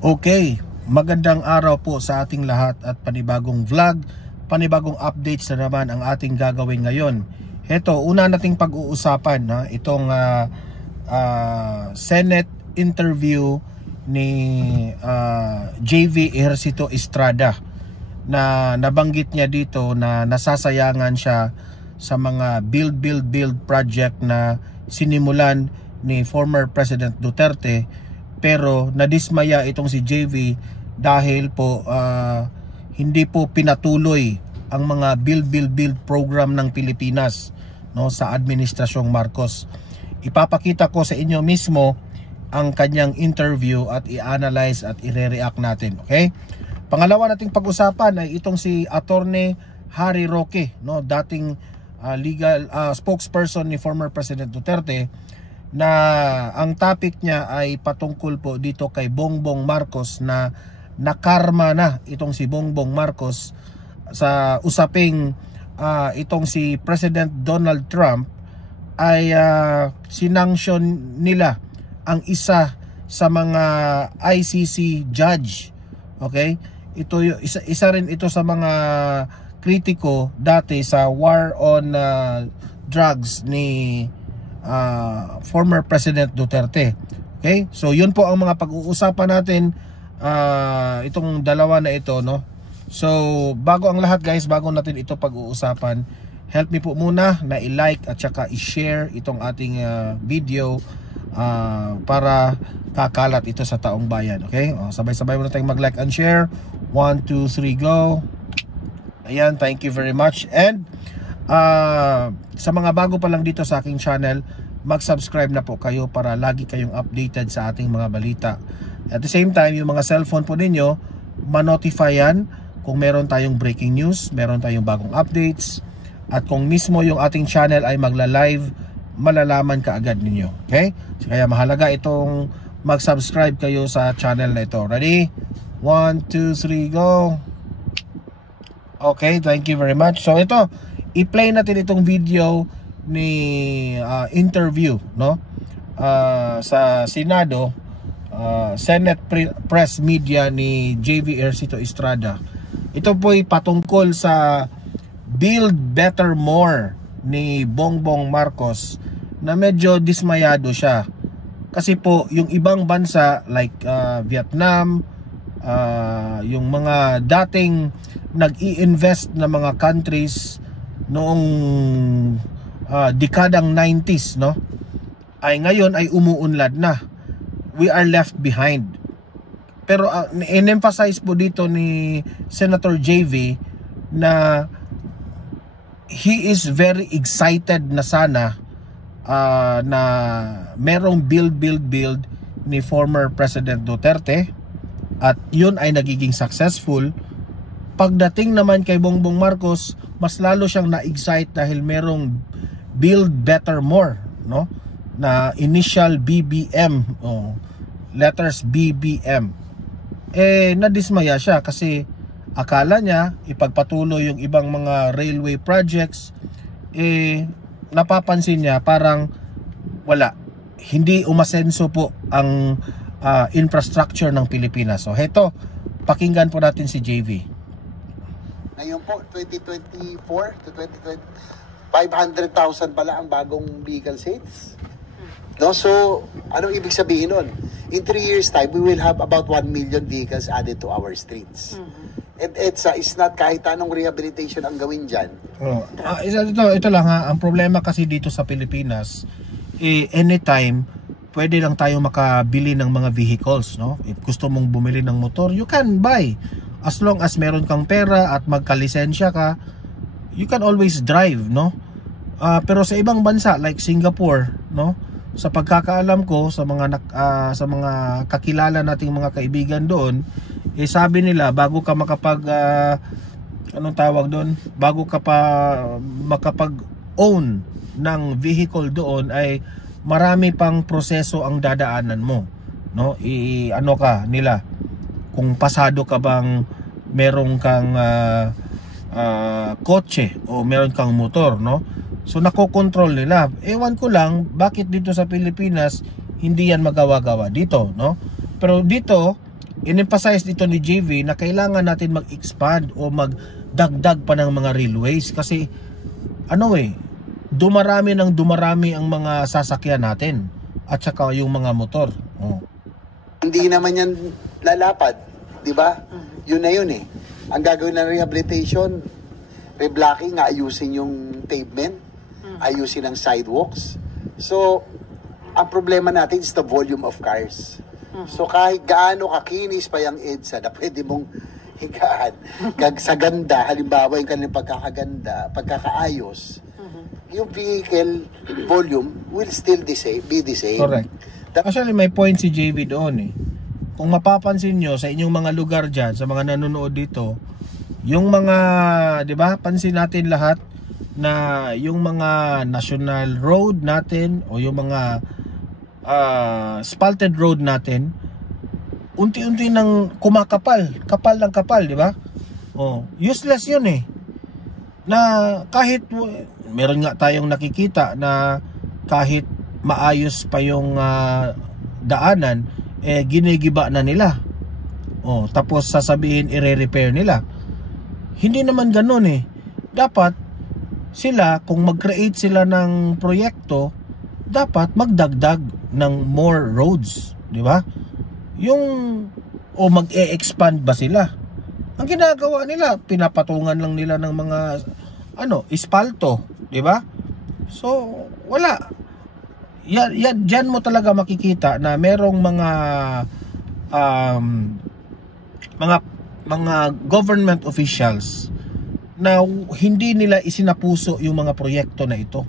Okay, magandang araw po sa ating lahat at panibagong vlog, panibagong updates na naman ang ating gagawin ngayon. Heto, una nating pag-uusapan itong Senate interview ni JV Ejercito Estrada na nabanggit niya dito na nasasayangan siya sa mga build project na sinimulan ni former President Duterte. Pero nadismaya itong si JV dahil po hindi po pinatuloy ang mga build program ng Pilipinas sa administrasyong Marcos. Ipapakita ko sa inyo mismo ang kanyang interview at i-analyze at i-react natin. Okay? Pangalawa nating pag-usapan ay itong si Attorney Harry Roque, dating legal spokesperson ni former President Duterte, na ang topic niya ay patungkol po dito kay Bongbong Marcos na nakarma na itong si Bongbong Marcos sa usaping itong si President Donald Trump ay sinanction nila ang isa sa mga ICC judge. Okay? Ito isa rin ito sa mga kritiko dati sa war on drugs ni former President Duterte. Okay? So yun po ang mga pag-uusapan natin itong dalawa na ito, So bago ang lahat guys, bago natin ito pag-uusapan, help me po muna na i-like at saka i-share itong ating video para kakalat ito sa taong bayan. Okay? Sabay-sabay muna tayong mag-like and share. 1, 2, 3, go. Ayan, thank you very much. And sa mga bago pa lang dito sa aking channel, mag-subscribe na po kayo para lagi kayong updated sa ating mga balita. At the same time, yung mga cellphone po ninyo, ma-notify yan kung meron tayong breaking news, meron tayong bagong updates, at kung mismo yung ating channel ay magla-live, malalaman ka agad ninyo. Okay? Kaya mahalaga itong mag-subscribe kayo sa channel na ito. Ready? 1, 2, 3, go! Okay, thank you very much. So ito, i-play natin itong video ni interview sa Senado, Senate Press Media ni JV Ejercito Estrada. Ito po'y patungkol sa Build Better More ni Bongbong Marcos na medyo dismayado siya. Kasi po yung ibang bansa like Vietnam, yung mga dating nag-i-invest na mga countries noong dekadang 90s, ay ngayon ay umuunlad na. We are left behind. Pero in-emphasize po dito ni Senator JV na he is very excited na sana na merong build ni former President Duterte at yun ay nagiging successful. Pagdating naman kay Bongbong Marcos, mas lalo siyang na-excite dahil merong Build Better More, na initial BBM, letters BBM. Nadismaya siya kasi akala niya ipagpatuloy yung ibang mga railway projects. Napapansin niya parang wala, hindi umasenso po ang infrastructure ng Pilipinas. So heto, pakinggan po natin si JV. Ngayon po, 2024 to 2020, 500,000 pala ang bagong vehicle sales. So, anong ibig sabihin nun? In 3 years time, we will have about 1 million vehicles added to our streets. And it's not kahit anong rehabilitation ang gawin dyan. Ito lang ang problema kasi dito sa Pilipinas, anytime, pwede lang tayo makabili ng mga vehicles, If gusto mong bumili ng motor, you can buy. As long as meron kang pera at magkalisensya ka, you can always drive, pero sa ibang bansa like Singapore, sa pagkakaalam ko sa mga kakilala nating mga kaibigan doon, sabi nila bago ka bago ka pa makapag-own ng vehicle doon ay marami pang proseso ang dadaanan mo, nila kung pasado ka bang meron kang kotse o meron kang motor, So nakokontrol nila. Ewan ko lang bakit dito sa Pilipinas hindi yan magawa-gawa dito, Pero dito in-emphasize dito ni JV na kailangan natin mag-expand o magdagdag pa ng mga railways kasi dumarami ang mga sasakyan natin at saka yung mga motor. Hindi naman yan lalapad, di ba? Yun na yun eh. Ang gagawin ng rehabilitation, reblocking, ayusin yung pavement, ayusin ang sidewalks. So, ang problema natin is the volume of cars. So, kahit gaano kakinis pa yung EDSA na pwede mong higaan, sa ganda, halimbawa yung kanilang pagkakaayos, yung vehicle volume will still be the same. Correct. Actually, may point si JV doon eh. Kung mapapansin nyo sa inyong mga lugar dyan, sa mga nanonood dito, yung mga, di ba, pansin natin lahat na yung mga national road natin o yung mga asphalted road natin, unti-unti nang kumakapal, kapal ng kapal, di ba? Useless yun eh. Na kahit meron nga tayong nakikita na kahit maayos pa yung daanan, ginigiba na nila. Tapos sasabihin i-repair nila. Hindi naman ganoon eh. Dapat sila, kung mag-create sila ng proyekto, dapat magdagdag ng more roads, di ba? Mag-e-expand ba sila? Ang ginagawa nila, pinapatungan lang nila ng mga ispalto, di ba? So, wala. Diyan mo talaga makikita na merong mga government officials na hindi nila isinapuso yung mga proyekto na ito.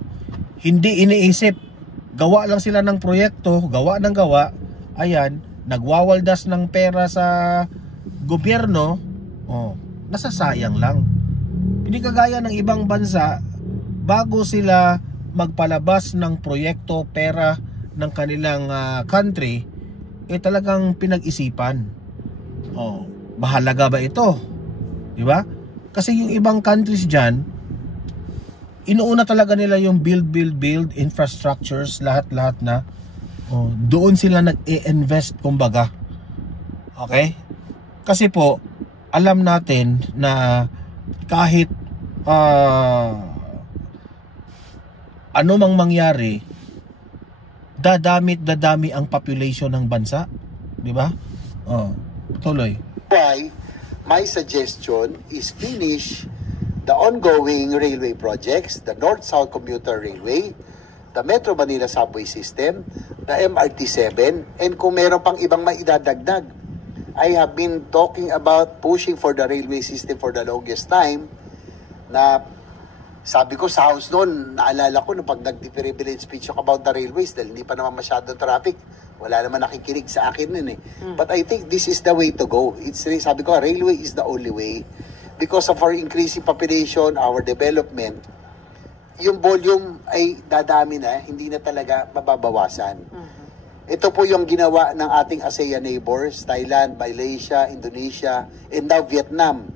Hindi iniisip. Gawa lang sila ng proyekto, gawa ng gawa. Ayan, nagwawaldas ng pera sa gobyerno. Nasasayang lang. Hindi kagaya ng ibang bansa, bago sila magpalabas ng proyekto, pera ng kanilang country, talagang pinag-isipan. Mahalaga ba ito? Di ba? Kasi yung ibang countries dyan, inuuna talaga nila yung build, infrastructures, lahat-lahat na. Doon sila nag-i-invest, kumbaga. Okay? Kasi po, alam natin na kahit ano mang mangyari, dadami ang population ng bansa, di ba? Tuloy. Why my suggestion is finish the ongoing railway projects, the North-South Commuter Railway, the Metro Manila Subway System, the MRT-7, and kung meron pang ibang maidadagdag. I have been talking about pushing for the railway system for the longest time, na sabi ko sa house noon, naalala ko nung pag nag-privilege speech ako about the railways dahil hindi pa naman masyadong traffic, wala naman nakikinig sa akin nun eh. But I think this is the way to go. Sabi ko, railway is the only way because of our increasing population, our development. Yung volume ay dadami na, hindi na talaga mababawasan. Ito po yung ginawa ng ating ASEAN neighbors, Thailand, Malaysia, Indonesia, and now Vietnam.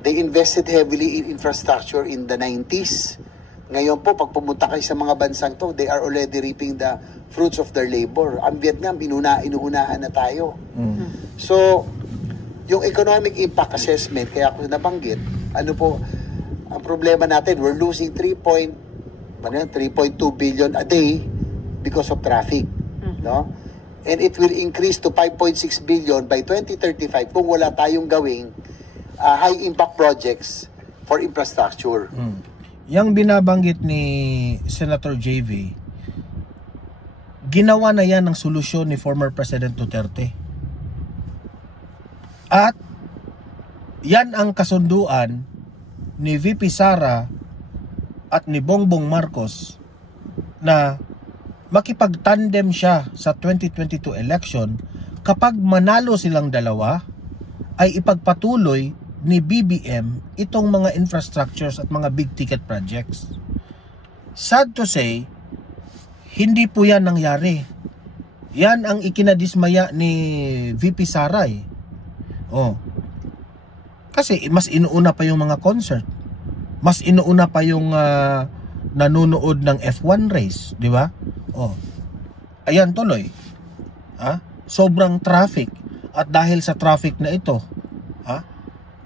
They invested heavily in infrastructure in the 90s. Ngayon po, pag pumunta kayo sa mga bansang to, they are already reaping the fruits of their labor. Ang Vietnam, inuunahan na tayo. So, yung economic impact assessment, kaya ako nabanggit, ang problema natin, we're losing 3.2 billion a day because of traffic. No? And it will increase to 5.6 billion by 2035 kung wala tayong gawing high impact projects for infrastructure. Yang binabanggit ni Senator JV, ginawa na yan ng solusyon ni former President Duterte. At yan ang kasunduan ni VP Sara at ni Bongbong Marcos na makipag-tandem siya sa 2022 election. Kapag manalo silang dalawa, ay ipagpatuloy ni BBM itong mga infrastructures at mga big ticket projects. Sad to say, hindi po yan nangyari. Yan ang ikinadismaya ni VP Sara eh. Kasi mas inuuna pa yung mga concert. Mas inuuna pa yung nanonood ng F1 race, di ba? Ayan tuloy. Sobrang traffic. At dahil sa traffic na ito,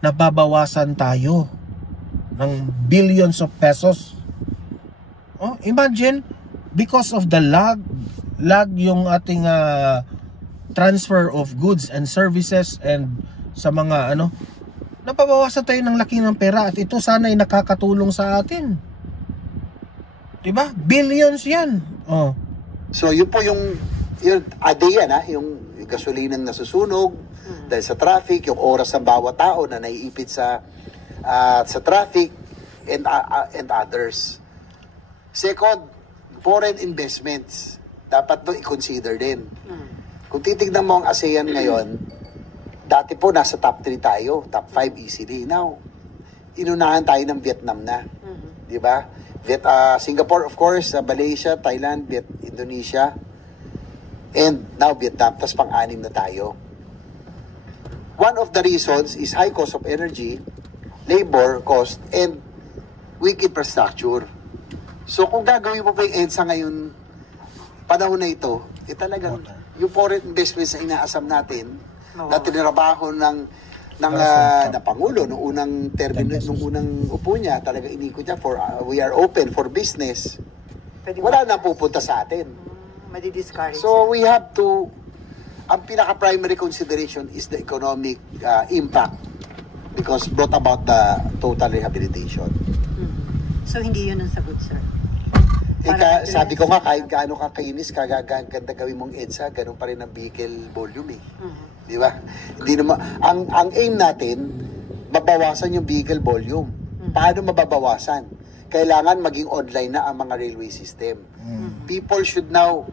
nababawasan tayo ng billions of pesos. Imagine, because of the lag yung ating transfer of goods and services and sa mga nababawasan tayo ng laki ng pera, at ito sana ay nakakatulong sa atin. Diba? Billions yan. So yun po yung adeyan, yung gasolina na nasusunog dahil sa traffic, yung oras ng bawat tao na naiipit sa traffic and others. Second, foreign investments dapat mo i-consider din. Kung titignan mo ang ASEAN ngayon, dati po nasa top 3 tayo, top 5 easily. Now, inunahan tayo ng Vietnam na. Di ba? Singapore, of course, Malaysia, Thailand, Indonesia, and now Vietnam, tas pang-anim na tayo. One of the reasons is high cost of energy, labor cost, and weak infrastructure. So kung gagawin mo pa yung EDSA ngayon, panahon na ito, talagang yung foreign investments na inaasam natin, na tinirabaho ng Pangulo nung unang termino, nung unang upo niya, talaga inikot niya we are open for business. Wala na pupunta sa atin. Madi-discourage. So we have to, ang pinaka-primary consideration is the economic impact because brought about the total rehabilitation. So hindi yun ang sagot, sir? Sabi ko nga, kahit gaano kakainis, ganda gawin mong EDSA, ganun pa rin ang vehicle volume . Di ba? Hindi naman, ang aim natin, mabawasan yung vehicle volume. Paano mababawasan? Kailangan maging online na ang mga railway system. People should now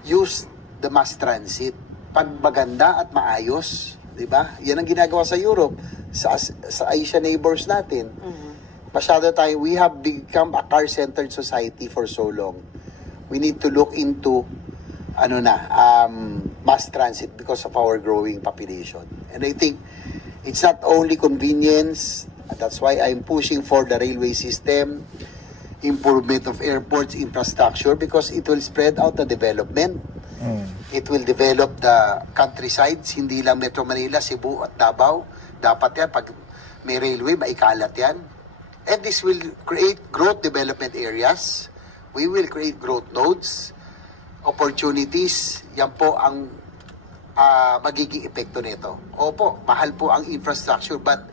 use the mass transit. Pag maganda at maayos, di ba? Yan ang ginagawa sa Europe, sa Asia neighbors natin. Masyado tayo, we have become a car-centered society for so long. We need to look into mass transit because of our growing population. And I think it's not only convenience, that's why I'm pushing for the railway system, improvement of airports, infrastructure, because it will spread out the development. It will develop the countrysides, hindi lang Metro Manila, Cebu at Davao. Dapat yan, pag may railway, maikalat yan. And this will create growth development areas. We will create growth nodes, opportunities. Yan po ang magiging epekto nito. Opo, mahal po ang infrastructure, but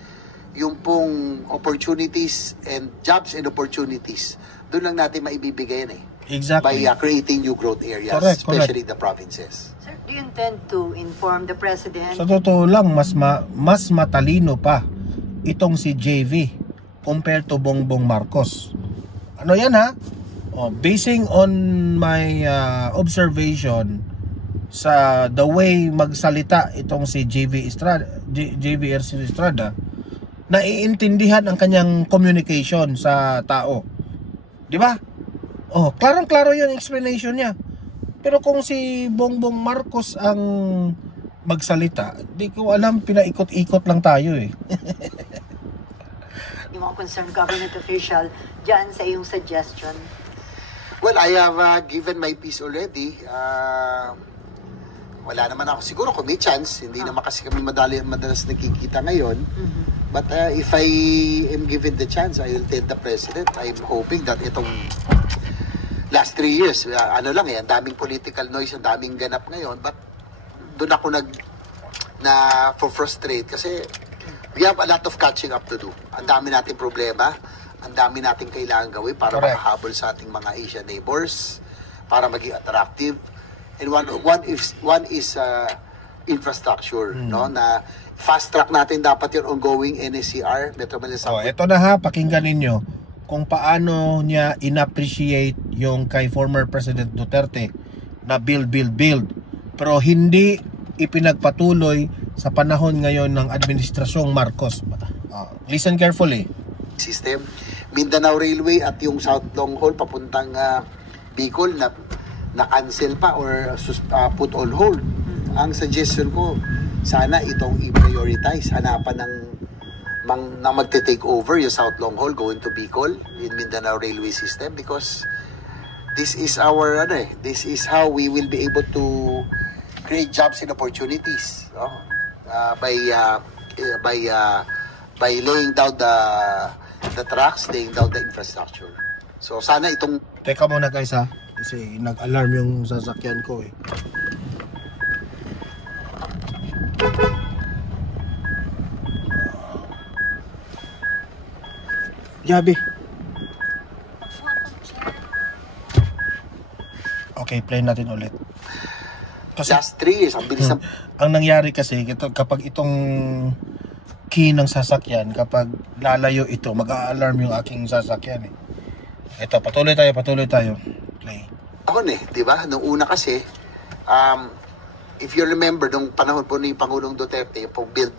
yung pong opportunities and jobs and opportunities, doon lang natin maibibigay yan . Exactly. By creating new growth areas, correct. especially the provinces. Sir, do you intend to inform the President? Sa totoo lang, mas matalino pa itong si JV compared to Bongbong Marcos. Ano yan basing on my observation sa the way magsalita itong si JV Estrada, naiintindihan ang kanyang communication sa tao. Di ba? Klarong-klaro yung explanation niya. Pero kung si Bongbong Marcos ang magsalita, di ko alam, pinaikot-ikot lang tayo . Yung mga concerned government official dyan sa iyong suggestion? Well, I have given my piece already. Wala naman ako siguro kung may chance. Hindi naman kasi kami madalas nakikita ngayon. But if I am given the chance, I will tell the President. I'm hoping that itong last 3 years, ang daming political noise, ang daming ganap ngayon. But doon ako frustrate kasi we have a lot of catching up to do. Ang dami nating problema, ang dami nating kailangan gawin para makahabol sa ating mga Asian neighbors, para maging attractive. And one is infrastructure, na fast track natin dapat yung ongoing NSCR, Metro Manila. Ito na pakinggan ninyo kung paano niya inappreciate yung kay former President Duterte na build. Pero hindi ipinagpatuloy sa panahon ngayon ng Administrasyong Marcos. Listen carefully. System, Mindanao Railway at yung South Long Haul papuntang Bicol na cancel pa or put on hold. Ang suggestion ko, sana itong i-prioritize, hanapan ng magte-take over yung South Long Haul going to Bicol in Mindanao Railway System, because this is our this is how we will be able to create jobs and opportunities, no? By laying down the tracks, laying down the infrastructure. So sana itong Teka muna guys ha, kasi nag-alarm yung sasakyan ko eh. Yabi. Okay, play natin ulit. Kasi last 3 years, ang bilis ng ang nangyari kasi kapag itong key ng sasakyan, kapag lalayo ito, mag-a-alarm yung aking sasakyan eh. Ito, patuloy tayo. Play. di ba? Nung una kasi, if you remember, nung panahon po ni Pangulong Duterte, yung build,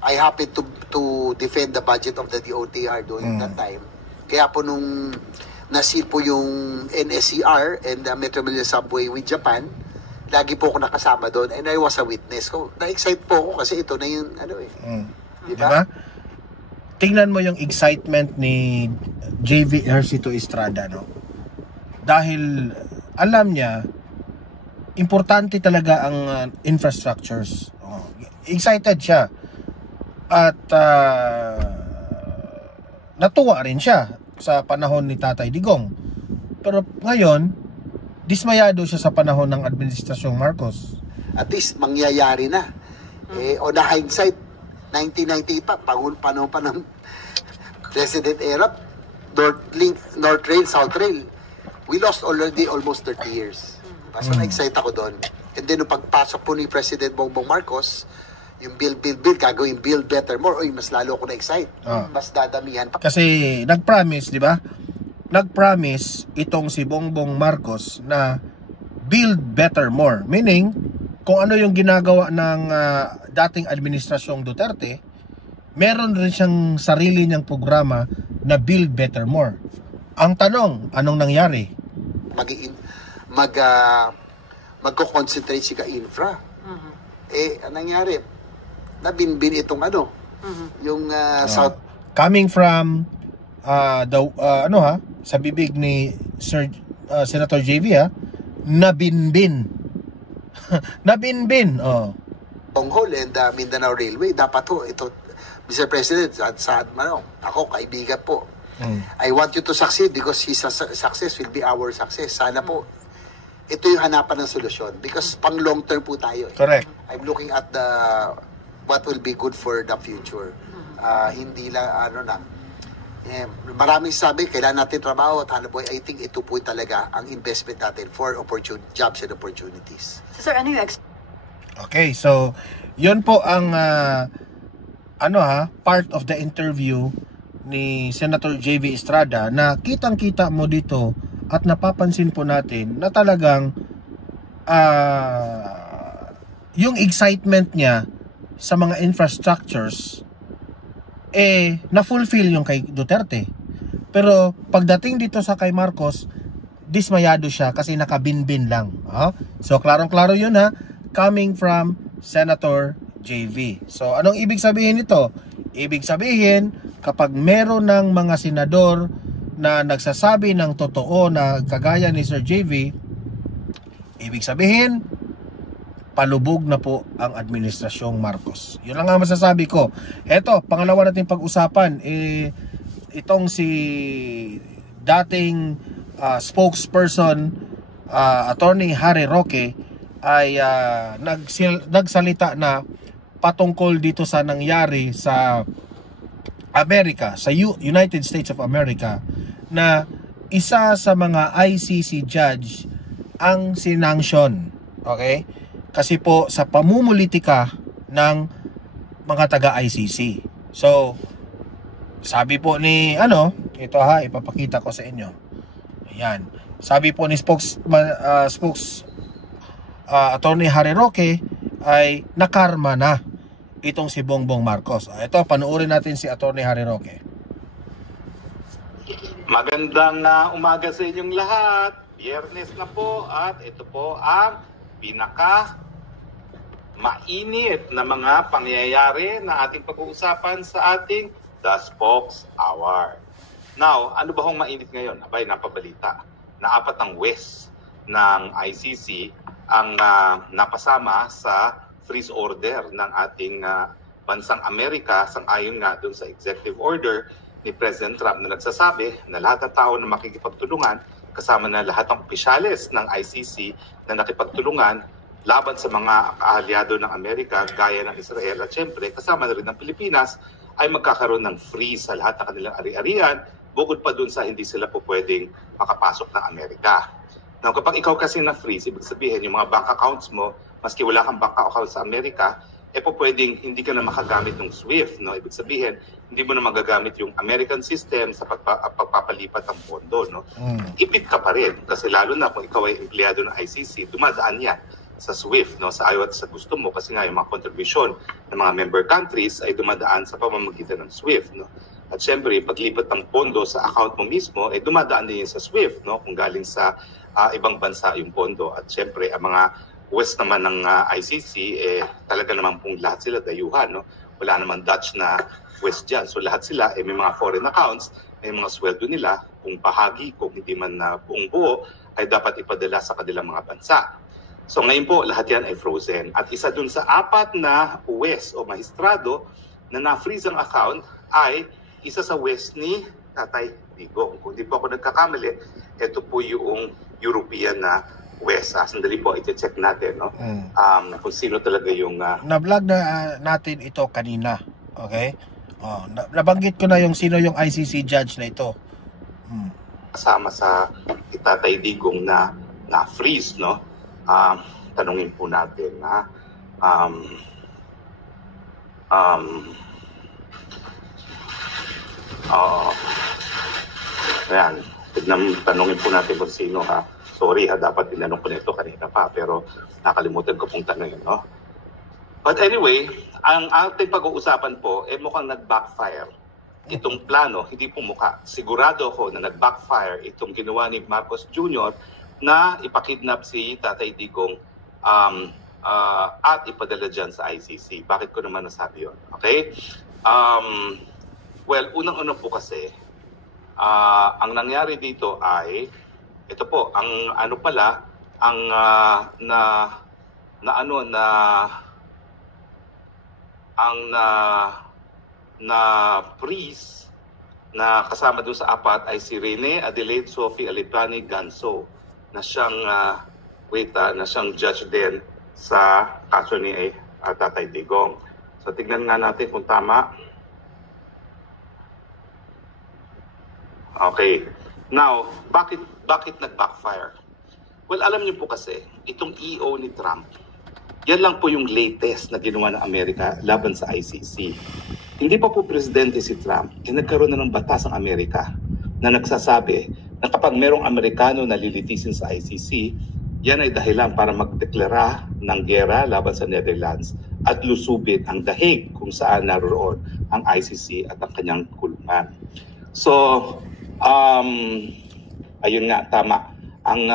I happened to defend the budget of the DOTR during that time. Kaya po nung nasil po yung NSCR and the Metro Manila Subway with Japan, lagi po ako nakasama doon and I was a witness. Na-excite po ako kasi ito na yung Diba? Tingnan mo yung excitement ni JV Ercito Estrada, no? Dahil alam niya, importante talaga ang infrastructures. Excited siya. At natuwa rin siya sa panahon ni Tatay Digong. Pero ngayon, dismayado siya sa panahon ng Administrasyong Marcos. At least, mangyayari na. On the hindsight, 1998 pa, panahon pa ng President Erap, North Rail, South Rail. We lost already almost 30 years. So, na-excite ako doon. And then, nung pagpasok po ni President Bongbong Marcos, yung build, gagawin build better more. Oy, mas lalo ako na-excite. Mas dadamihan pa. Kasi nag-promise, di ba? Nag-promise itong si Bongbong Marcos na build better more. Meaning, kung ano yung ginagawa ng dating administrasyong Duterte, meron rin siyang sarili niyang programa na build better more. Ang tanong, anong nangyari? Magko-concentrate si ka-infra. Anong nangyari? Nabinbin itong yung South. Coming from sa bibig ni Senator JV nabinbin. Nabinbin. Tonghol and Mindanao Railway. Dapat ito, Mr. President, ako, kaibigan po. I want you to succeed because his success will be our success. Sana po, ito yung hanapan ng solusyon because pang long term po tayo. Correct. I'm looking at what will be good for the future. Hindi lang, maraming sabi, kailangan natin trabaho at hanap buhay. I think ito po talaga ang investment natin for jobs and opportunities. So, sir, ano yung Okay, so yun po ang part of the interview ni Senator JV Estrada na kitang-kita mo dito at napapansin po natin na talagang yung excitement niya sa mga infrastructures na-fulfill yung kay Duterte. Pero pagdating dito sa kay Marcos, dismayado siya kasi nakabinbin lang. So klarong-klaro yun coming from Senator JV. So anong ibig sabihin nito? Ibig sabihin, kapag meron ng mga senador na nagsasabi ng totoo na kagaya ni Sir JV, ibig sabihin, palubog na po ang Administrasyong Marcos. Yun lang ang masasabi ko. Eto, pangalawa nating pag-usapan, itong si dating spokesperson, Attorney Harry Roque, ay nagsalita na patungkol dito sa nangyari sa Amerika, sa United States of America, na isa sa mga ICC judge ang sinanction. Okay? Kasi po sa pamumulitika ng mga taga-ICC. So, sabi po ni ito ipapakita ko sa inyo. Ayan. Sabi po ni Attorney Harry Roque ay nakarma na itong si Bongbong Marcos. Ito, panuorin natin si Attorney Harry Roque. Magandang umaga sa inyong lahat. Biyernes na po at ito po ang mainit na mga pangyayari na ating pag-uusapan sa ating The Spokes Hour. Now, ano ba hong mainit ngayon? Abay, napabalita na 4 ang West ng ICC ang napasama sa freeze order ng ating bansang Amerika, sang-ayon nga dun sa executive order ni President Trump na nagsasabi na lahat ng tao na makikipagtulungan, kasama na lahat ng opisyales ng ICC na nakipagtulungan laban sa mga kaalyado ng Amerika gaya ng Israel at syempre kasama na rin ng Pilipinas ay magkakaroon ng freeze sa lahat ng kanilang ari-arian bukod pa dun sa hindi sila po pwedeng makapasok ng Amerika. Now, kapag ikaw kasi na-freeze, ibig sabihin yung mga bank accounts mo, maski wala kang bank account sa Amerika, po pwedeng hindi ka na makagamit ng SWIFT. No? Ibig sabihin, hindi mo na magagamit yung American system sa pagpapalipat ng pondo. No? Ipit ka pa rin kasi lalo na kung ikaw ay empleyado ng ICC, dumadaan yan sa SWIFT, no, sa ayaw at sa gusto mo kasi nga yung mga contribution ng mga member countries ay dumadaan sa pamamagitan ng SWIFT, no. At syempre, paglipat ng pondo sa account mo mismo ay dumadaan din sa SWIFT, no, kung galing sa ibang bansa yung pondo. At syempre, ang mga West naman ng ICC talaga naman pong lahat sila dayuhan, no. Wala naman Dutch na West dyan. So lahat sila may mga foreign accounts, may mga sweldo nila, kung bahagi, kung hindi man na buong buo, ay dapat ipadala sa kanilang mga bansa. So ngayon po, lahat yan ay frozen. At isa dun sa 4 na West o mahistrado na na-freeze ang account ay isa sa West ni Tatay Digong. Kung di po ako nagkakamali, ito po yung European na West. Sandali po, iti-check natin, no? Kung sino talaga yung... Na-vlog na natin ito kanina. Okay? Nabanggit ko na yung sino yung ICC judge na ito. Kasama sa Tatay Digong na na-freeze, no? Tanungin po natin na ayan, tanungin po natin kung sino ha. Sorry ha, dapat tinanong ko nito kanina pa pero nakalimutan ko pong tanongin, no? But anyway, ang ating pag-uusapan po mukhang nag-backfire itong plano, hindi po mukha. Sigurado ako na nag-backfire itong ginawa ni Marcos Jr. na ipakidnap si Tatay Digong at ipadala dyan sa ICC. Bakit ko naman nasabi yun? Okay? Well, unang-una po kasi, ang nangyari dito ay, ito po, ang ano pala, ang priest na kasama doon sa 4 ay si Rene Adelaide Sophie Alipani Ganso na siyang na siyang judge din sa kaso ni Tatay Digong. So tignan nga natin kung tama. Okay. Now, bakit nag-backfire? Well, alam niyo po kasi, itong EO ni Trump, yan lang po yung latest na ginawa ng Amerika laban sa ICC. Hindi pa po presidente si Trump, nagkaroon na ng batas ang Amerika na nagsasabi na kapag merong Amerikano na lilitisin sa ICC, yan ay dahilan para magdeklara ng giyera laban sa Netherlands at lusubin ang The Hague kung saan naroon ang ICC at ang kanyang kulungan. So, ayun nga, tama. Ang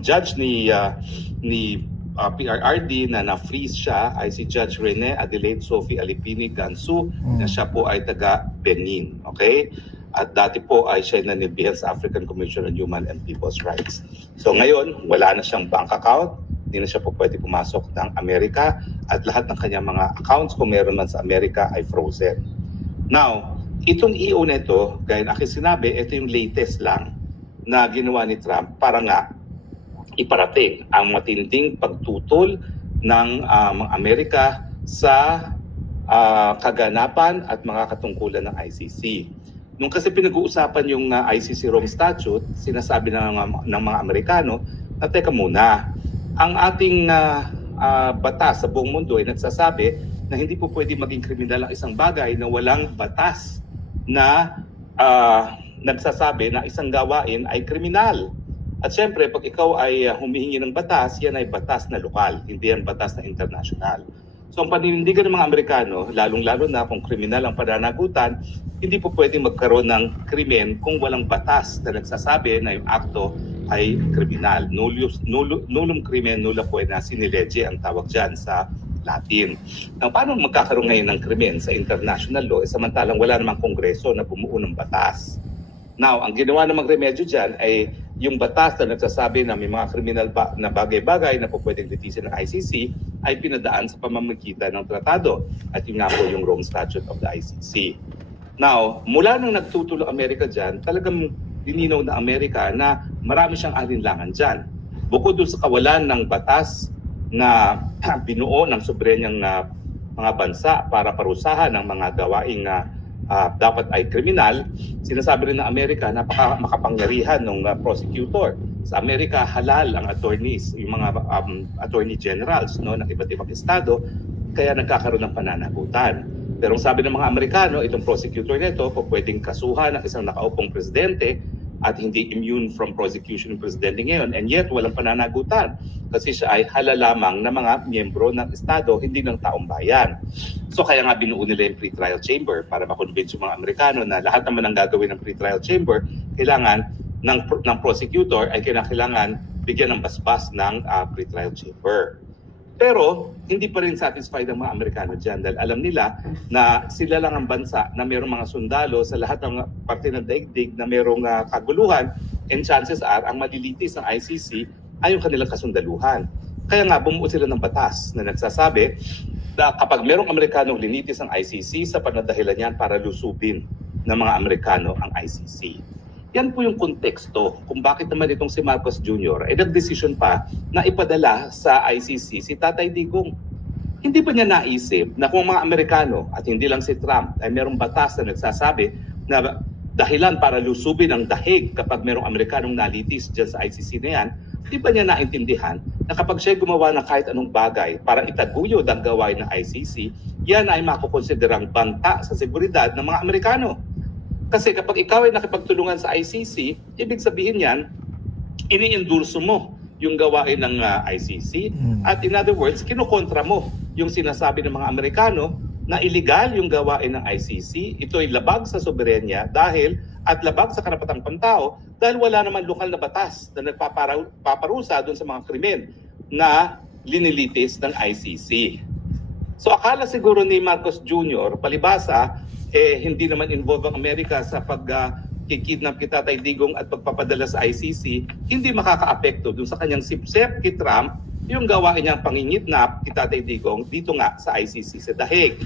judge ni PRRD na na-freeze siya ay si Judge Rene Adelaide Sophie Alipini Gansu na siya po ay taga Benin. Okay? At dati po ay siya nanilbihan sa African Commission on Human and People's Rights. So ngayon, wala na siyang bank account, hindi na siya po pwede pumasok ng Amerika at lahat ng kanyang mga accounts kung meron man sa Amerika ay frozen. Now, itong EO na ito, gaya ng aking sinabi, ito yung latest lang na ginawa ni Trump para nga iparating ang matinding pagtutol ng mga Amerika sa kaganapan at mga katungkulan ng ICC. Nung kasi pinag-uusapan yung ICC Rome Statute, sinasabi ng mga Amerikano na teka muna, ang ating batas sa buong mundo ay nagsasabi na hindi po pwede maging kriminal ang isang bagay na walang batas na nagsasabi na isang gawain ay kriminal. At syempre, pag ikaw ay humihingi ng batas, yan ay batas na lokal, hindi yan batas na international. So ang paninindigan ng mga Amerikano, lalong-lalo na kung kriminal ang pananagutan, hindi po pwedeng magkaroon ng krimen kung walang batas na nagsasabi na yung akto ay kriminal. Nullum crimen nulla poena sine lege ang tawag dyan sa Latin. Now, paano magkakaroon ngayon ng krimen sa international law samantalang wala namang kongreso na bumuo ng batas? Now, ang ginawa namang remedyo dyan ay yung batas na nagsasabi na may mga kriminal na bagay-bagay na po pwedeng litisin ng ICC ay pinadaan sa pamamagitan ng tratado. At yun nga po yung Rome Statute of the ICC. Now, mula nung nagtutulong Amerika dyan, talagang dininaw na Amerika na marami siyang alinlangan dyan. Bukod doon sa kawalan ng batas na binuo ng soberenyang mga bansa para parusahan ng mga gawaing dapat ay kriminal, sinasabi rin ng Amerika na makapangyarihan ng prosecutor. Sa Amerika, halal ang attorneys, yung mga attorney generals ng iba't ibang estado, kaya nagkakaroon ng pananagutan. Pero sabi ng mga Amerikano, itong prosecutor nito po pwedeng kasuhan ng isang nakaupong presidente at hindi immune from prosecution ng presidente ngayon, and yet walang pananagutan kasi siya ay halal lamang na mga miyembro ng Estado, hindi ng taong bayan. So kaya nga binuo nila yung pre-trial chamber para makonvince yung mga Amerikano na lahat naman ang gagawin ng pre-trial chamber, kailangan ng prosecutor ay kailangan bigyan ng basbas ng pre-trial chamber. Pero hindi pa rin satisfied ang mga Amerikano dyan dahil alam nila na sila lang ang bansa na mayroong mga sundalo sa lahat ng parte ng daigdig na mayroong kaguluhan, and chances are ang malilitis ng ICC ay yung kanilang kasundaluhan. Kaya nga bumuo sila ng batas na nagsasabi na kapag mayroong Amerikanong linitis ang ICC, sa panadahilan yan para lusubin ng mga Amerikano ang ICC. Yan po yung konteksto kung bakit naman itong si Marcos Jr. ay nagdesisyon pa na ipadala sa ICC si Tatay Digong. Hindi pa niya naisip na kung mga Amerikano at hindi lang si Trump ay mayroong batas na nagsasabi na dahilan para lusubin ang dahig kapag mayroong Amerikanong nalitis dyan sa ICC na yan, di ba niya naintindihan na kapag siya gumawa ng kahit anong bagay para itaguyod ang gawain ng ICC, yan ay makukonsiderang banta sa seguridad ng mga Amerikano. Kasi kapag ikaw ay nakipagtulungan sa ICC, ibig sabihin yan, ini-endorso mo yung gawain ng ICC. At in other words, kinukontra mo yung sinasabi ng mga Amerikano na illegal yung gawain ng ICC. Ito ay labag sa soberenya at labag sa karapatang pantao dahil wala naman lokal na batas na nagpaparusa doon sa mga krimen na linilitis ng ICC. So akala siguro ni Marcos Jr., palibasa, hindi naman involved ang Amerika sa pagkikidnap kay Tatay Digong at pagpapadala sa ICC, hindi makaka-apekto dun sa kanyang sipsep kay Trump yung gawain niyang pangingidnap kay Tatay Digong dito nga sa ICC sa dahig.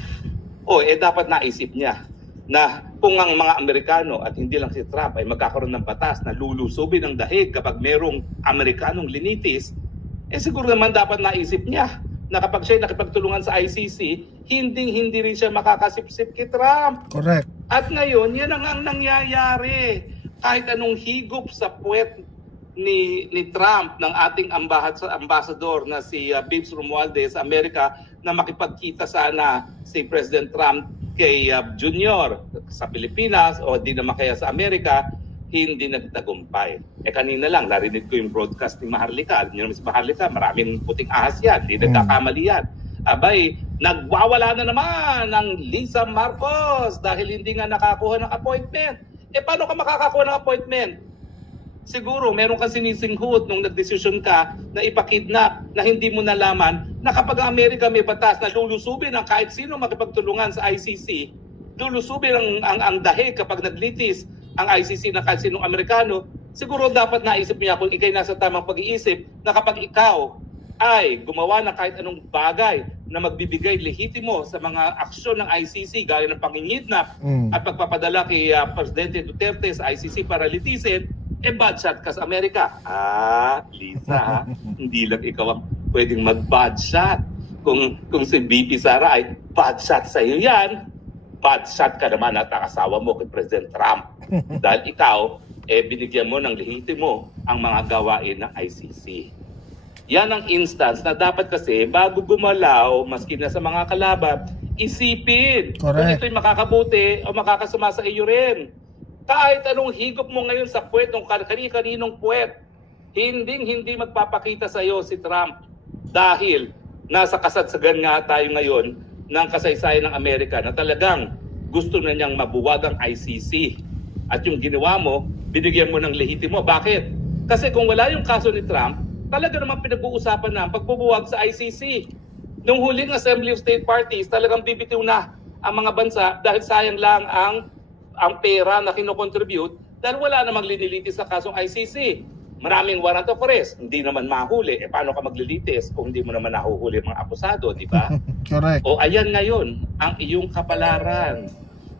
Dapat naisip niya na kung ang mga Amerikano at hindi lang si Trump ay magkakaroon ng batas na lulusubin ang dahig kapag merong Amerikanong linitis, siguro naman dapat naisip niya na kapag siya nakipagtulungan sa ICC, hindi rin siya makakasipsip kay Trump. Correct. At ngayon, yan ang nangyayari. Kahit anong higop sa puwet ni Trump ng ating ambasador na si Bibbs Romualdez sa Amerika na makipagkita sana si President Trump kay Junior sa Pilipinas o di naman kaya sa Amerika, hindi nagtagumpay. Kanina lang, narinig ko yung broadcast ni Maharlika. Alam niyo naman si Maharlika, maraming puting ahas yan. Hindi nagkakamali yan. Abay, nagwawala na naman ng Lisa Marcos dahil hindi nga nakakuha ng appointment. Paano ka makakakuha ng appointment? Siguro, meron kang sinisinghut nung nagdesisyon ka na ipakidnap na hindi mo nalaman na kapag ang Amerika may batas na lulusubin ang kahit sino makipagtulungan sa ICC, lulusubin ang dahig kapag naglitis ang ICC na kahit sinong Amerikano, siguro dapat naisip niya kung ikay nasa tamang pag-iisip na kapag ikaw ay gumawa ng kahit anong bagay na magbibigay lehitimo sa mga aksyon ng ICC gaya ng pangingidnap at pagpapadala kay Presidente Duterte sa ICC para litisin, bad shot ka sa Amerika. Lisa, hindi lang ikaw ang pwedeng mag-bad shot. Kung si BP Sara ay bad shot sa iyo yan, bad shot ka naman at asawa mo kay President Trump. Dahil ikaw, binigyan mo ng lehitimo ang mga gawain ng ICC. Yan ang instance na dapat kasi bago gumalaw, maski na sa mga kalaban, isipin kung ito'y makakabuti o makakasama sa iyo rin. Kahit anong higop mo ngayon sa puwet, ng kani-kaninong puwet, hindi magpapakita sa iyo si Trump dahil nasa kasagsagan nga tayo ngayon ng kasaysayan ng Amerika na talagang gusto na niyang mabuwag ang ICC. At yung ginawa mo, binigyan mo ng lehitimo. Bakit? Kasi kung wala yung kaso ni Trump, talaga naman pinag-uusapan na ang pagbubuwag sa ICC. Nung huling Assembly of State Parties, talagang bibitiw na ang mga bansa dahil sayang lang ang pera na kinocontribute dahil wala namang linilitis sa kasong ICC. maraming warrant of arrest, hindi naman mahuli. Paano ka maglilitis kung hindi mo naman nahuhuli mga akusado, di ba? Correct. O ayan ngayon, ang iyong kapalaran.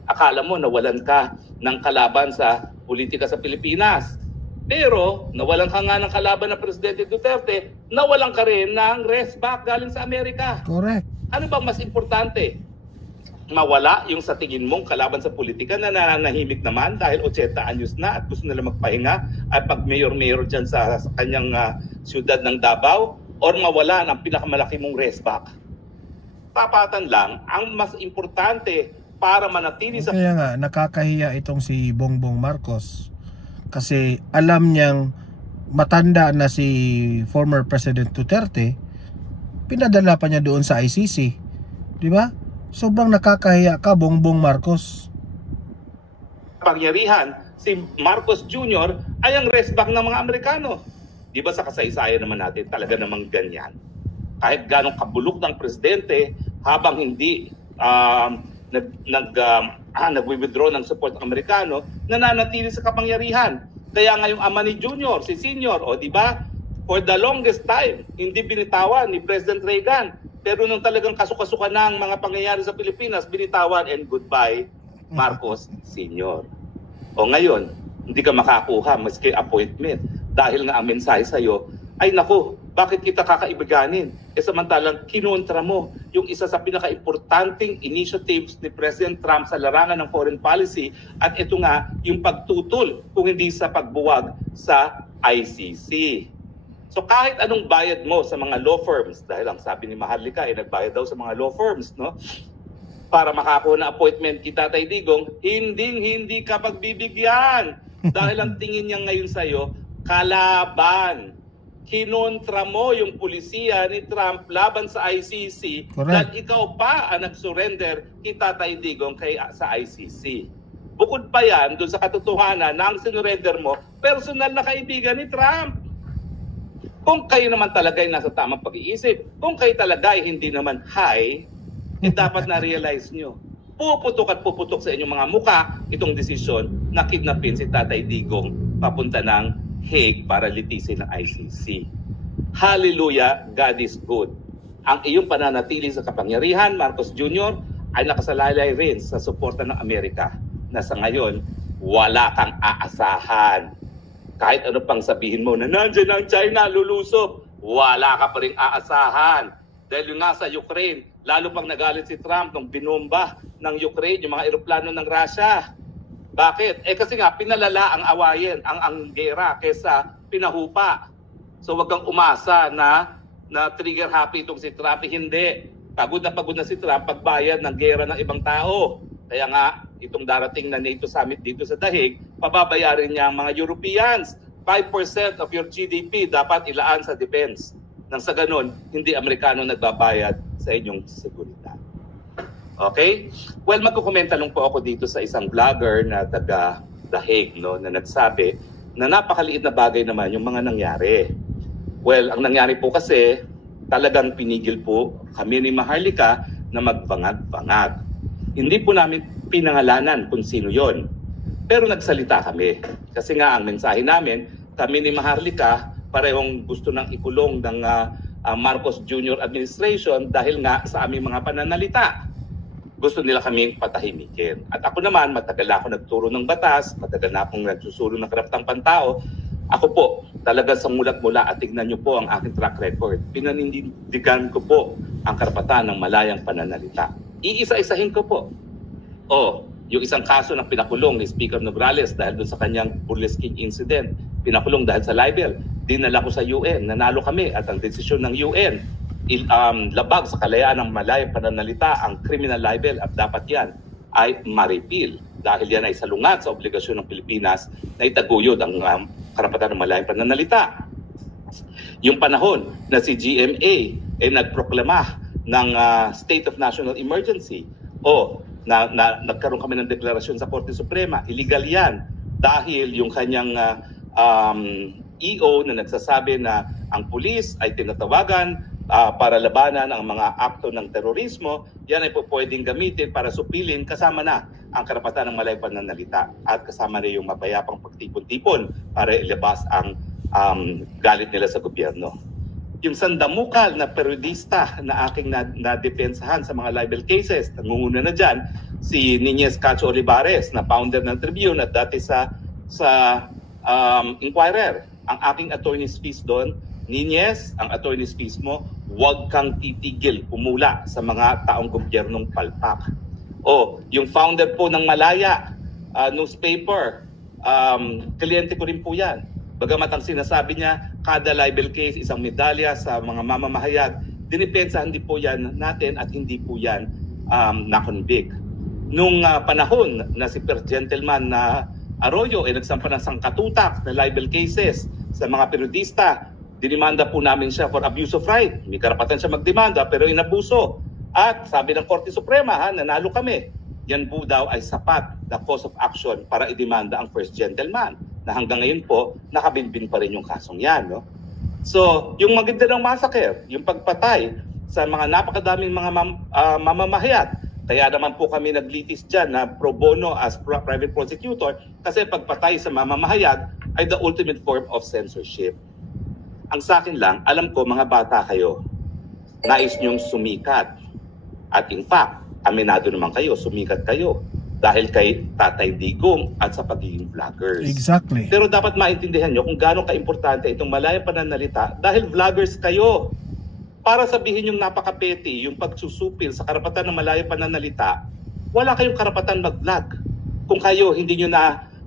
Akala mo nawalan ka ng kalaban sa politika sa Pilipinas. Pero nawalan ka nga ng kalaban ng Presidente Duterte, nawalan ka rin ng rest back galing sa Amerika. Correct. Ano bang mas importante? Mawala yung sa tingin mong kalaban sa politika na nananahimik naman dahil 80 anyos na at gusto nila magpahinga at pag mayor-mayor dyan sa kanyang siyudad ng Davao, or mawala ng pinakamalaki mong rest back? Tapatan lang, ang mas importante para manatili sa... Kaya nga, nakakahiya itong si Bongbong Marcos kasi alam niyang matanda na si former President Duterte, pinadala pa niya doon sa ICC. Di ba? Sobrang nakakahiya ka, Bongbong Marcos. Pangyarihan, si Marcos Jr. ay ang rest back ng mga Amerikano. Di ba sa kasaysayan naman natin talaga namang ganyan? Kahit ganong kabulok ng presidente, habang hindi nag-withdraw ng support ng Amerikano, nananatili sa kapangyarihan. Kaya ngayong ama ni Junior, si Senior, o di ba? For the longest time, hindi binitawan ni President Reagan. Pero nung talagang kasukasukan ng mga pangyayari sa Pilipinas, binitawan and goodbye Marcos Senior. O ngayon, hindi ka makakuha maski appointment dahil nga ang mensahe sa'yo ay naku, bakit kita kakaibiganin? Samantalang kinontra mo yung isa sa pinaka-importanting initiatives ni President Trump sa larangan ng foreign policy at ito nga yung pagtutol kung hindi sa pagbuwag sa ICC. So kahit anong bayad mo sa mga law firms, dahil ang sabi ni Maharlika ay nagbayad daw sa mga law firms, no? Para makakuha na appointment kita, Tatay Digong, hindi ka pagbibigyan. Dahil ang tingin niya ngayon sa'yo, kalaban. Kinontra mo yung pulisiya ni Trump laban sa ICC. Correct. Dahil ikaw pa ang nag-surrender kita, Tatay Digong, sa ICC. Bukod pa yan, doon sa katotohanan na ang sinurrender mo, personal na kaibigan ni Trump. Kung kayo naman talaga ay nasa tamang pag-iisip, kung kayo talaga ay hindi naman high, dapat na-realize nyo. Puputok at puputok sa inyong mga muka itong desisyon na kidnapin si Tatay Digong papunta ng Hague para litisin ng ICC. Hallelujah, God is good. Ang iyong pananatili sa kapangyarihan, Marcos Jr., ay nakasalalay rin sa suporta ng Amerika na sa ngayon, wala kang aasahan. Kahit ano pang sabihin mo na nandiyan ang China, lulusob, wala ka pa rin aasahan. Dahil yung nga sa Ukraine, lalo pang nagalit si Trump nung binomba ng Ukraine, yung mga eroplano ng Russia. Bakit? Kasi nga, pinalala ang awayin, ang gera, kesa pinahupa. So wag kang umasa na trigger happy itong si Trump. Hindi. Pagod na si Trump pagbayad ng gera ng ibang tao. Kaya nga, itong darating na NATO summit dito sa Dahig, pababayarin niya ang mga Europeans. 5% of your GDP dapat ilaan sa defense. Nang sa ganun, hindi Amerikano nagbabayad sa inyong seguridad. Okay? Well, magkukomenta lang po ako dito sa isang vlogger na taga Dahig, no, na nagsabi na napakaliit na bagay naman yung mga nangyari. Well, ang nangyari po kasi, talagang pinigil po kami ni Maharlika na magbangag-bangag. Hindi po namin pinangalanan kung sino yon. Pero nagsalita kami. Kasi nga ang mensahe namin, kami ni Maharlika, parehong gusto nang ikulong ng Marcos Jr. administration dahil nga sa aming mga pananalita. Gusto nila kaming patahimikin. At ako naman, matagal ako nagturo ng batas, matagal na akong nagsusulong ng karapatang pantao. Ako po, talaga sa mulat-mula at tignan nyo po ang aking track record. Pinanindigan ko po ang karapatan ng malayang pananalita. Iisa-isahin ko po. Yung isang kaso ng pinakulong ni Speaker Nograles dahil doon sa kanyang burlesking incident, pinakulong dahil sa libel. Dinala ko sa UN, nanalo kami at ang desisyon ng UN, labag sa kalayaan ng malayang pananalita ang criminal libel at dapat yan ay ma-repeal dahil yan ay salungat sa obligasyon ng Pilipinas na itaguyod ang karapatan ng malayang pananalita. Yung panahon na si GMA ay nagproklama ng state of national emergency nagkaroon kami ng deklarasyon sa Korte Suprema, illegal yan dahil yung kanyang EO na nagsasabi na ang pulis ay tinatawagan para labanan ang mga akto ng terorismo, yan ay po pwedeng gamitin para supilin kasama na ang karapatan ng malayang pananalita at kasama na yung mapayapang pagtipon-tipon para ilabas ang galit nila sa gobyerno. Yung sandamukal na periodista na aking nadepensahan sa mga libel cases, nangunguna na dyan, si Nines Cacho Olivares na founder ng Tribune at dati sa Inquirer. Ang aking attorney's fees doon, Nines, ang attorney's fees mo, huwag kang titigil pumula sa mga taong gobyernong palpak. O, yung founder po ng Malaya newspaper, kliyente ko rin po yan. Bagamat ang sinasabi niya, kada libel case, isang medalya sa mga mamamahayag, dinipensahan din po yan natin at hindi po yan na-convict. Nung panahon na si Per Gentleman na Arroyo ay nagsampa ng sangkatutak na libel cases sa mga periodista, dinimanda po namin siya for abuse of right. May karapatan siya magdemanda pero inabuso. At sabi ng Korte Suprema, nanalo kami. Yan po daw ay sapat na cause of action para idemanda ang First Gentleman na hanggang ngayon po nakabinbin pa rin yung kasong yan. No? So, yung Maguindanao Massacre, yung pagpatay sa mga napakadaming mga mamamahayag, kaya naman po kami naglitis dyan na pro bono as private prosecutor kasi pagpatay sa mamamahayag ay the ultimate form of censorship. Ang sa akin lang, alam ko mga bata kayo, nais nyong sumikat. At in fact, aminado naman kayo, sumikat kayo dahil kay Tatay Digong at sa pagiging vloggers. Exactly. Pero dapat maintindihan nyo kung gaano kaimportante itong malayang pananalita dahil vloggers kayo. Para sabihin yung napaka-petty, yung pagsusupil sa karapatan ng malayang pananalita, wala kayong karapatan mag-vlog. Kung kayo hindi nyo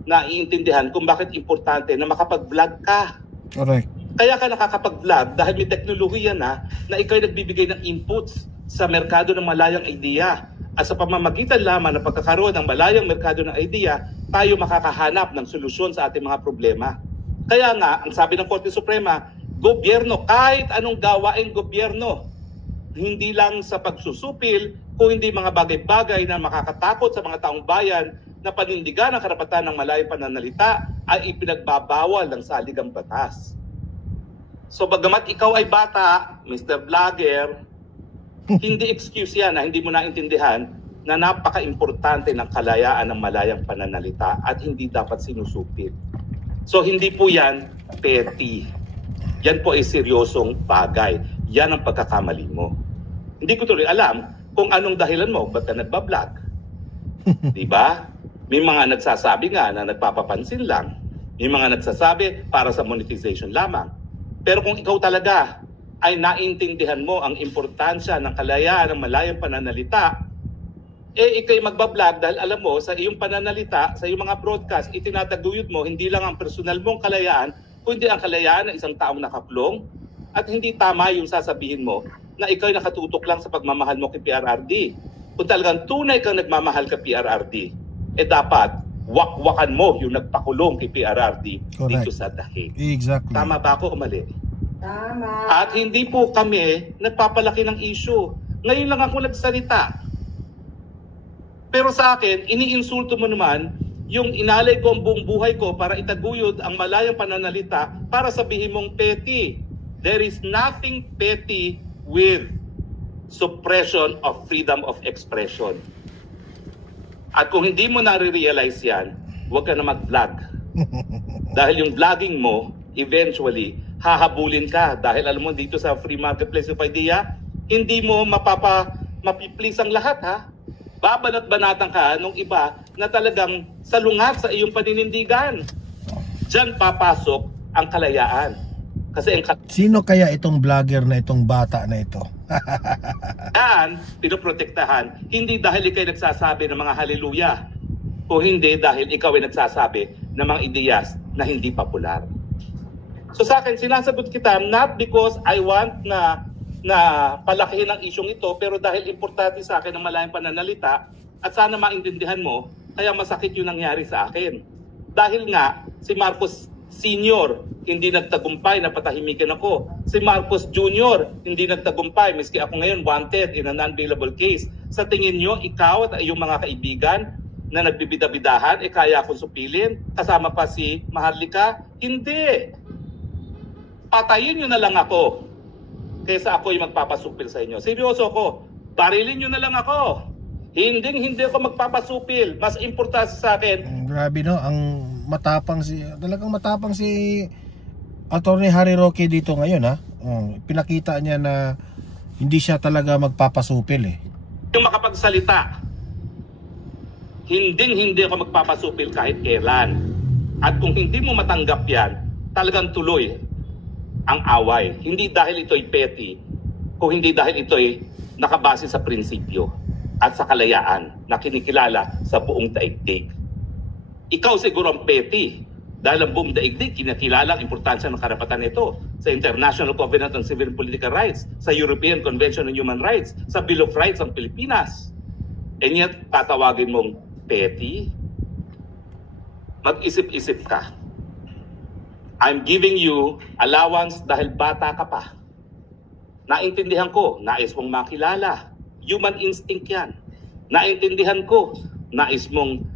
naiintindihan kung bakit importante na makapag-vlog ka. Correct. Kaya ka nakakapag-vlog dahil may teknolohiya na ikaw ay nagbibigay ng inputs sa merkado ng malayang idea. At sa pamamagitan lamang ng pagkakaroon ng malayang merkado ng idea, tayo makakahanap ng solusyon sa ating mga problema. Kaya nga, ang sabi ng Korte Suprema, gobyerno, kahit anong gawain gobyerno, hindi lang sa pagsusupil, kung hindi mga bagay-bagay na makakatakot sa mga taong bayan na panindigan ang karapatan ng malayang pananalita ay ipinagbabawal ng saligang batas. So bagamat ikaw ay bata, Mr. Vlogger, hindi excuse yan na hindi mo naintindihan na napaka-importante ng kalayaan ng malayang pananalita at hindi dapat sinusupil. So hindi po yan petty. Yan po ay seryosong bagay. Yan ang pagkakamali mo. Hindi ko tuloy alam kung anong dahilan mo ba't ka nagbablog. Diba? May mga nagsasabi nga na nagpapapansin lang. May mga nagsasabi para sa monetization lamang. Pero kung ikaw talaga ay naintindihan mo ang importansya ng kalayaan ng malayang pananalita, ikay magbablog dahil alam mo sa iyong pananalita, sa iyong mga broadcast, itinataguyod mo hindi lang ang personal mong kalayaan, kundi ang kalayaan ng isang taong nakakulong at hindi tama yung sasabihin mo na ikaw ay nakatutok lang sa pagmamahal mo kay PRRD. Kung talagang tunay kang nagmamahal kay PRRD, dapat wakwakan mo yung nagpakulong kay PRRD. Correct. Dito sa dahig. Exactly. Tama ba ako o mali? Tama. At hindi po kami nagpapalaki ng issue. Ngayon lang ako nagsalita. Pero sa akin, iniinsulto mo naman yung inalay ko ang buong buhay ko para itaguyod ang malayang pananalita para sabihin mong petty. There is nothing petty with suppression of freedom of expression. At kung hindi mo nare-realize yan, huwag ka na mag-vlog. Dahil yung vlogging mo, eventually, hahabulin ka. Dahil alam mo, dito sa free marketplace of idea, hindi mo mapiplease ang lahat, ha? Babanat-banatan ka nung iba na talagang salungat sa iyong paninindigan. Diyan papasok ang kalayaan. Kasi ang sino kaya itong vlogger na itong bata na ito? kalayaan, pinoprotektahan, hindi dahil ikaw nagsasabi ng mga haleluya, o hindi dahil ikaw ay nagsasabi ng mga ideyas na hindi popular. So sa akin, sinasagot kita not because I want na palakihin ang isyong ito, pero dahil importante sa akin ang malayang pananalita at sana maintindihan mo, kaya masakit yung nangyari sa akin. Dahil nga, si Marcos Sr. hindi nagtagumpay na patahimikin ako. Si Marcos Jr. hindi nagtagumpay, miski ako ngayon wanted in a non-bailable case. Sa tingin nyo, ikaw at iyong mga kaibigan na nagbibida-bidahan, kaya akong supilin? Kasama pa si Maharlika? Hindi. Patayin nyo na lang ako kaysa ako yung magpapasupil sa inyo. Seryoso ako. Barilin nyo na lang ako. Hindi ako magpapasupil. Mas importante sa akin. Grabe no, ang matapang talagang matapang si Attorney Harry Roque dito ngayon, ha. Pinakita niya na hindi siya talaga magpapasupil eh. Yung makapagsalita, hindi ako magpapasupil kahit kailan. At kung hindi mo matanggap yan, talagang tuloy ang away. Hindi dahil ito'y petty, kung hindi dahil ito'y nakabase sa prinsipyo at sa kalayaan na kinikilala sa buong daigdig. Ikaw siguro ang petty dahil ang buong daigdig kinakilala ang importansya ng karapatan nito sa International Covenant on Civil and Political Rights, sa European Convention on Human Rights, sa Bill of Rights ng Pilipinas. And yet, tatawagin mong petty? Mag-isip-isip ka. I'm giving you allowance dahil bata ka pa. Naintindihan ko, nais mong makilala. Human instinct yan. Naintindihan ko, nais mong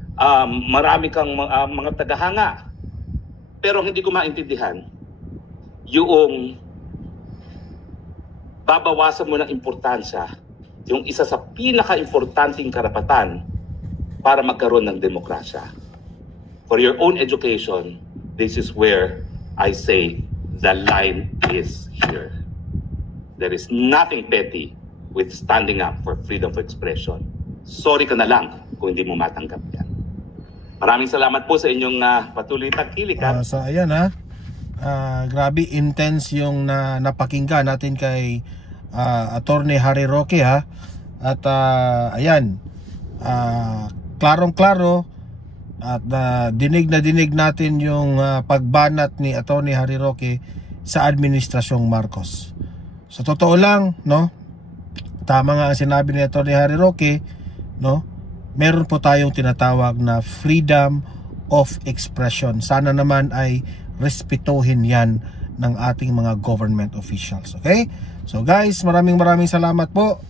marami kang mga tagahanga. Pero hindi ko maintindihan yung babawasan mo ng importansya yung isa sa pinaka-importanting karapatan para magkaroon ng demokrasya. For your own education, this is where I say the line is here. There is nothing petty with standing up for freedom of expression. Sorry ka na lang kung hindi mo matanggap yan. Maraming salamat po sa inyong patuloy tagkilik. So ayan ha, grabe intense yung napakinggan natin kay Attorney Harry Roque ha. At ayan, klarong-klaro at dinig na dinig natin yung pagbanat ni Attorney Harry Roque sa Administrasyong Marcos. So totoo lang, no? Tama nga ang sinabi ni Attorney Harry Roque, no? Meron po tayong tinatawag na freedom of expression. Sana naman ay respetuhin yan ng ating mga government officials. Okay? So guys, maraming salamat po.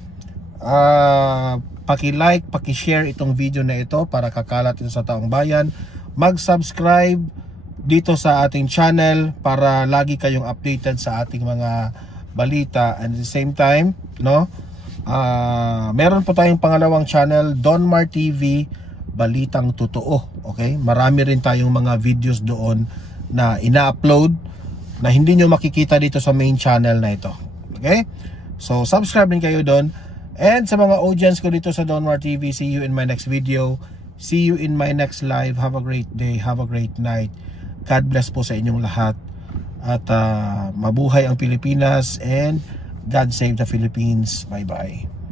Paki-like, paki-share itong video na ito para kakalat ito sa taong bayan. Mag-subscribe dito sa ating channel para lagi kayong updated sa ating mga balita. And at the same time, no? Meron po tayong pangalawang channel, Donmar TV, Balitang Totoo. Okay? Marami rin tayong mga videos doon na ina-upload na hindi nyo makikita dito sa main channel na ito. Okay? So, subscribe din kayo doon. And sa mga audience ko dito sa Donmar TV, see you in my next video. See you in my next live. Have a great day. Have a great night. God bless po sa inyong lahat. At mabuhay ang Pilipinas and God save the Philippines. Bye-bye.